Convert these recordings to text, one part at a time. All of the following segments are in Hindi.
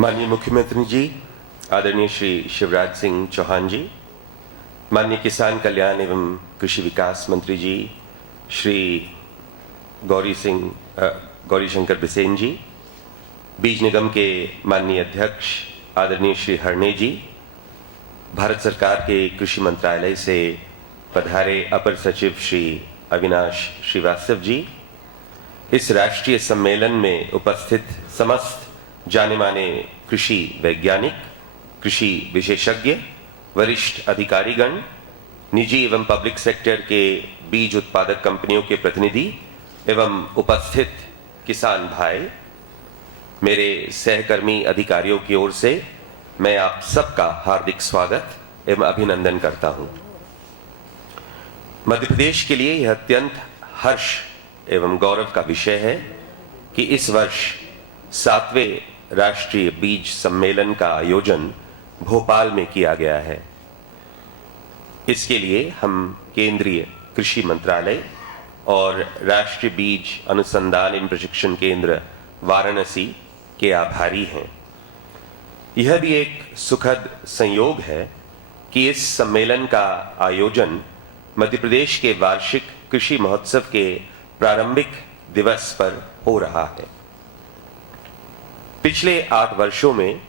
माननीय मुख्यमंत्री जी, आदरणीय श्री शिवराज सिंह चौहान जी, माननीय किसान कल्याण एवं कृषि विकास मंत्री जी श्री गौरी शंकर बिसेन जी, बीज निगम के माननीय अध्यक्ष आदरणीय श्री हरणे जी, भारत सरकार के कृषि मंत्रालय से पधारे अपर सचिव श्री अविनाश श्रीवास्तव जी, इस राष्ट्रीय सम्मेलन में उपस्थित समस्त जाने माने कृषि वैज्ञानिक, कृषि विशेषज्ञ, वरिष्ठ अधिकारीगण, निजी एवं पब्लिक सेक्टर के बीज उत्पादक कंपनियों के प्रतिनिधि एवं उपस्थित किसान भाई, मेरे सहकर्मी अधिकारियों की ओर से मैं आप सबका हार्दिक स्वागत एवं अभिनंदन करता हूं। मध्य प्रदेश के लिए यह अत्यंत हर्ष एवं गौरव का विषय है कि इस वर्ष 7वें राष्ट्रीय बीज सम्मेलन का आयोजन भोपाल में किया गया है। इसके लिए हम केंद्रीय कृषि मंत्रालय और राष्ट्रीय बीज अनुसंधान एवं प्रशिक्षण केंद्र वाराणसी के आभारी हैं। यह भी एक सुखद संयोग है कि इस सम्मेलन का आयोजन मध्य प्रदेश के वार्षिक कृषि महोत्सव के प्रारंभिक दिवस पर हो रहा है। पिछले 8 वर्षों में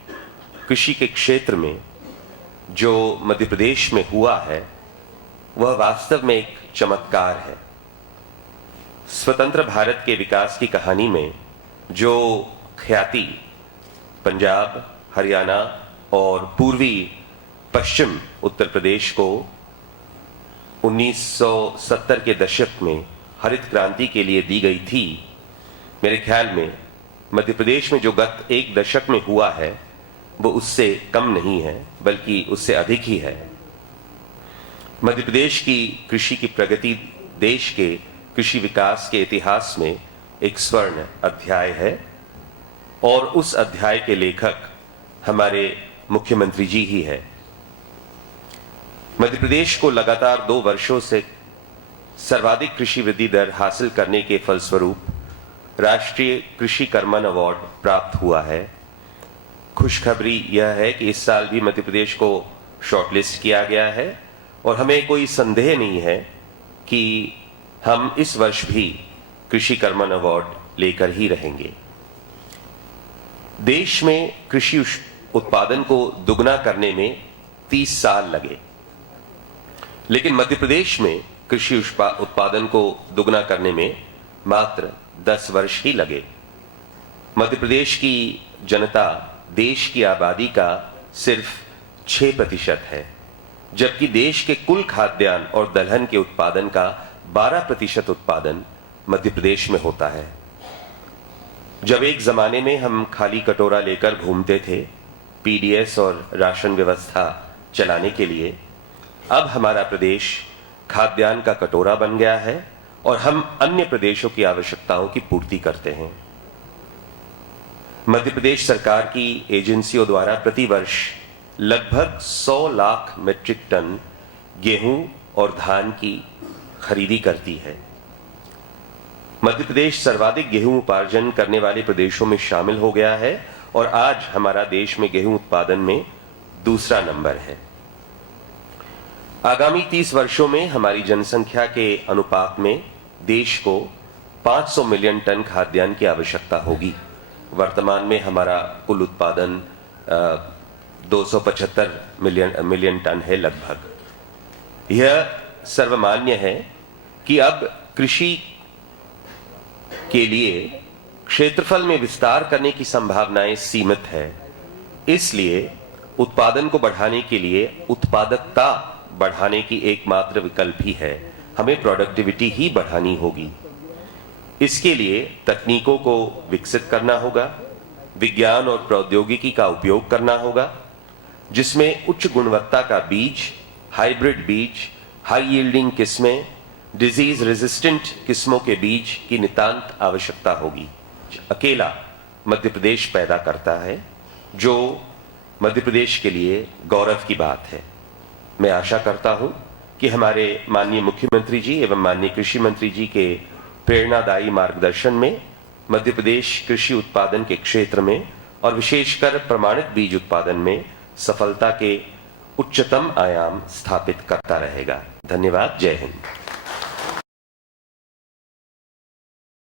कृषि के क्षेत्र में जो मध्य प्रदेश में हुआ है वह वास्तव में एक चमत्कार है। स्वतंत्र भारत के विकास की कहानी में जो ख्याति पंजाब, हरियाणा और पूर्वी पश्चिम उत्तर प्रदेश को 1970 के दशक में हरित क्रांति के लिए दी गई थी, मेरे ख्याल में मध्य प्रदेश में जो गत 1 दशक में हुआ है वो उससे कम नहीं है, बल्कि उससे अधिक ही है। मध्य प्रदेश की कृषि की प्रगति देश के कृषि विकास के इतिहास में एक स्वर्ण अध्याय है और उस अध्याय के लेखक हमारे मुख्यमंत्री जी ही है। मध्य प्रदेश को लगातार 2 वर्षों से सर्वाधिक कृषि वृद्धि दर हासिल करने के फलस्वरूप राष्ट्रीय कृषि कर्मण अवार्ड प्राप्त हुआ है। खुशखबरी यह है कि इस साल भी मध्य प्रदेश को शॉर्टलिस्ट किया गया है और हमें कोई संदेह नहीं है कि हम इस वर्ष भी कृषि कर्मण अवार्ड लेकर ही रहेंगे। देश में कृषि उत्पादन को दुगना करने में 30 साल लगे, लेकिन मध्य प्रदेश में कृषि उत्पादन को दुगना करने में मात्र 10 वर्ष ही लगे। मध्य प्रदेश की जनता देश की आबादी का सिर्फ 6% है, जबकि देश के कुल खाद्यान्न और दलहन के उत्पादन का 12% उत्पादन मध्य प्रदेश में होता है। जब एक जमाने में हम खाली कटोरा लेकर घूमते थे पीडीएस और राशन व्यवस्था चलाने के लिए, अब हमारा प्रदेश खाद्यान्न का कटोरा बन गया है और हम अन्य प्रदेशों की आवश्यकताओं की पूर्ति करते हैं। मध्य प्रदेश सरकार की एजेंसियों द्वारा प्रतिवर्ष लगभग 100 लाख मीट्रिक टन गेहूं और धान की खरीदी करती है। मध्य प्रदेश सर्वाधिक गेहूं उपार्जन करने वाले प्रदेशों में शामिल हो गया है और आज हमारा देश में गेहूं उत्पादन में दूसरा नंबर है। आगामी 30 वर्षों में हमारी जनसंख्या के अनुपात में देश को 500 मिलियन टन खाद्यान्न की आवश्यकता होगी। वर्तमान में हमारा कुल उत्पादन 275 मिलियन टन है लगभग। यह सर्वमान्य है कि अब कृषि के लिए क्षेत्रफल में विस्तार करने की संभावनाएं सीमित है। इसलिए उत्पादन को बढ़ाने के लिए उत्पादकता बढ़ाने की एकमात्र विकल्प ही है। हमें प्रोडक्टिविटी ही बढ़ानी होगी। इसके लिए तकनीकों को विकसित करना होगा, विज्ञान और प्रौद्योगिकी का उपयोग करना होगा, जिसमें उच्च गुणवत्ता का बीज, हाइब्रिड बीज, हाई यील्डिंग किस्में, डिजीज रेजिस्टेंट किस्मों के बीज की नितांत आवश्यकता होगी। अकेला मध्य प्रदेश पैदा करता है, जो मध्य प्रदेश के लिए गौरव की बात है। मैं आशा करता हूं कि हमारे माननीय मुख्यमंत्री जी एवं माननीय कृषि मंत्री जी के प्रेरणादायी मार्गदर्शन में मध्य प्रदेश कृषि उत्पादन के क्षेत्र में और विशेषकर प्रमाणित बीज उत्पादन में सफलता के उच्चतम आयाम स्थापित करता रहेगा। धन्यवाद। जय हिंद।